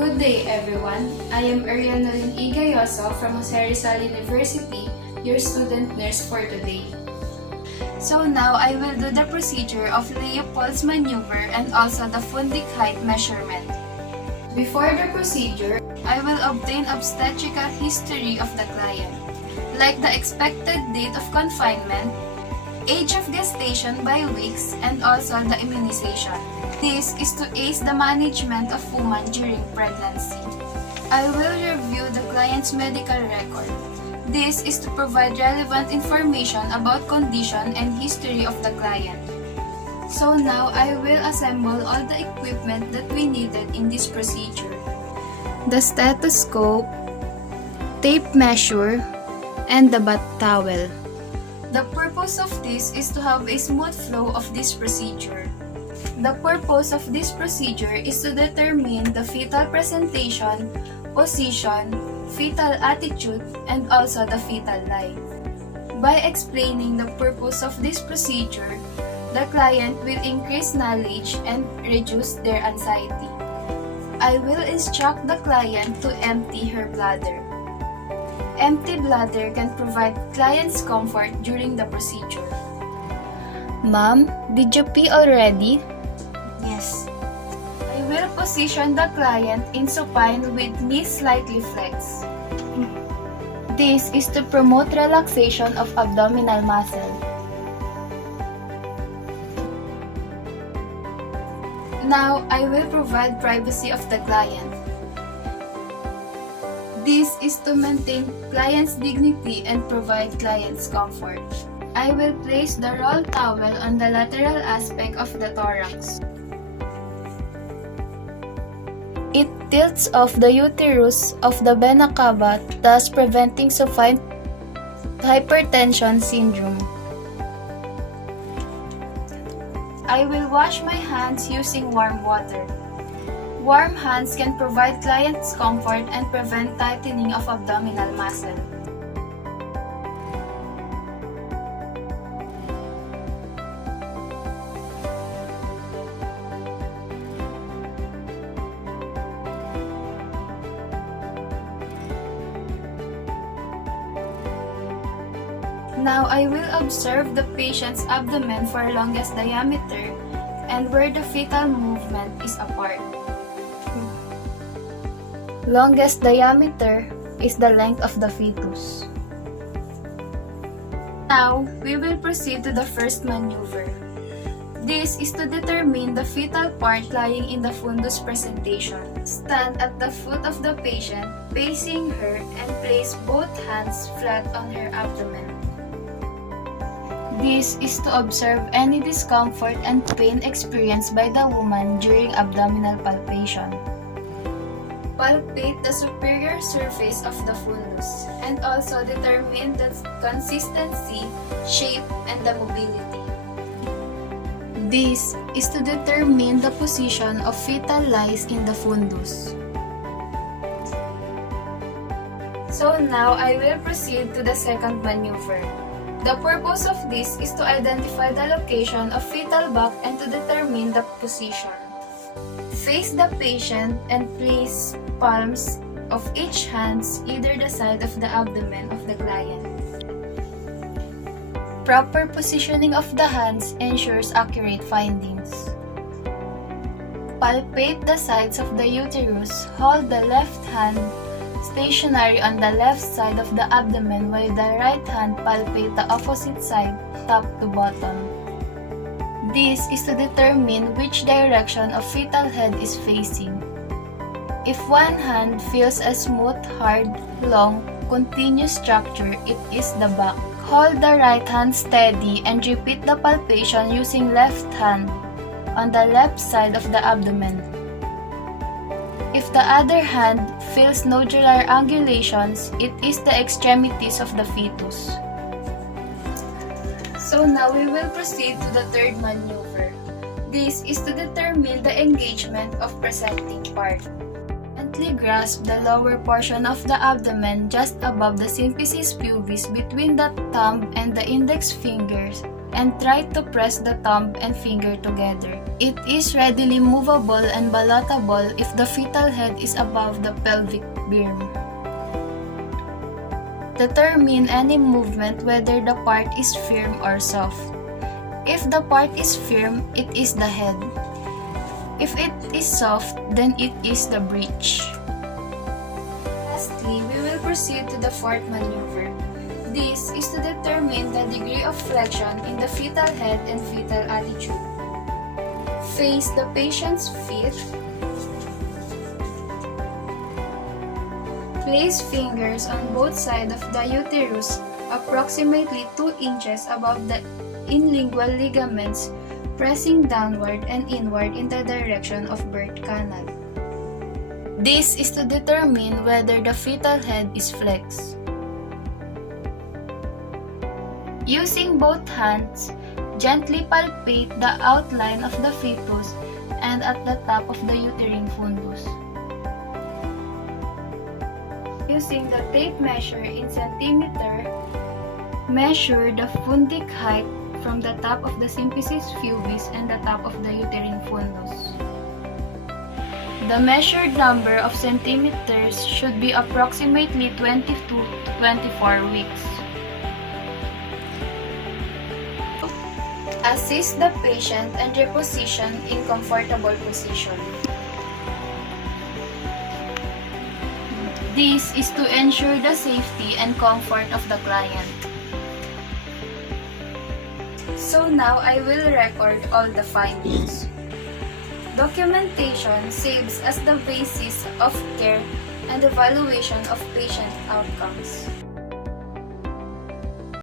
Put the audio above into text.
Good day, everyone. I am Arianolin Igayoso from Jose Rizal University, your student nurse for today. So now I will do the procedure of Leopold's maneuver and also the fundic height measurement. Before the procedure, I will obtain obstetrical history of the client, like the expected date of confinement, age of gestation by weeks, and also the immunization. This is to aid the management of women during pregnancy. I will review the client's medical record. This is to provide relevant information about condition and history of the client. So now I will assemble all the equipment that we needed in this procedure. The stethoscope, tape measure, and the bath towel. The purpose of this is to have a smooth flow of this procedure. The purpose of this procedure is to determine the fetal presentation, position, fetal attitude, and also the fetal life. By explaining the purpose of this procedure, the client will increase knowledge and reduce their anxiety. I will instruct the client to empty her bladder. Empty bladder can provide clients comfort during the procedure. Ma'am, did you pee already? Yes. I will position the client in supine with knees slightly flexed. This is to promote relaxation of abdominal muscle. Now, I will provide privacy of the client. This is to maintain client's dignity and provide client's comfort. I will place the roll towel on the lateral aspect of the thorax. It tilts off the uterus of the vena cava, thus preventing supine hypertension syndrome. I will wash my hands using warm water. Warm hands can provide clients comfort and prevent tightening of abdominal muscle. Now I will observe the patient's abdomen for longest diameter and where the fetal movement is apart. Longest diameter is the length of the fetus. Now, we will proceed to the first maneuver. This is to determine the fetal part lying in the fundus presentation. Stand at the foot of the patient, facing her, and place both hands flat on her abdomen. This is to observe any discomfort and pain experienced by the woman during abdominal palpation. Palpate the superior surface of the fundus and also determine the consistency, shape, and the mobility. This is to determine the position of fetal lice in the fundus. So now I will proceed to the second maneuver. The purpose of this is to identify the location of fetal back and to determine the position. Face the patient and place palms of each hands either the side of the abdomen of the client. Proper positioning of the hands ensures accurate findings. Palpate the sides of the uterus. Hold the left hand stationary on the left side of the abdomen while the right hand palpate the opposite side, top to bottom. This is to determine which direction of fetal head is facing. If one hand feels a smooth, hard, long, continuous structure, it is the back. Hold the right hand steady and repeat the palpation using left hand on the left side of the abdomen. If the other hand feels nodular angulations, it is the extremities of the fetus. So now we will proceed to the third maneuver. This is to determine the engagement of presenting part. Gently grasp the lower portion of the abdomen just above the symphysis pubis between the thumb and the index fingers and try to press the thumb and finger together. It is readily movable and ballotable if the fetal head is above the pelvic beam. Determine any movement whether the part is firm or soft. If the part is firm, it is the head. If it is soft, then it is the breech. Lastly, we will proceed to the fourth maneuver. This is to determine the degree of flexion in the fetal head and fetal attitude. Face the patient's feet. Place fingers on both sides of the uterus, approximately 2 inches above the inlingual ligaments, pressing downward and inward in the direction of birth canal. This is to determine whether the fetal head is flexed. Using both hands, gently palpate the outline of the fetus and at the top of the uterine fundus. Using the tape measure in centimeter, measure the fundic height from the top of the symphysis pubis and the top of the uterine fundus. The measured number of centimeters should be approximately 22 to 24 weeks. Assist the patient and reposition in comfortable position. This is to ensure the safety and comfort of the client. So now I will record all the findings. Documentation serves as the basis of care and evaluation of patient outcomes.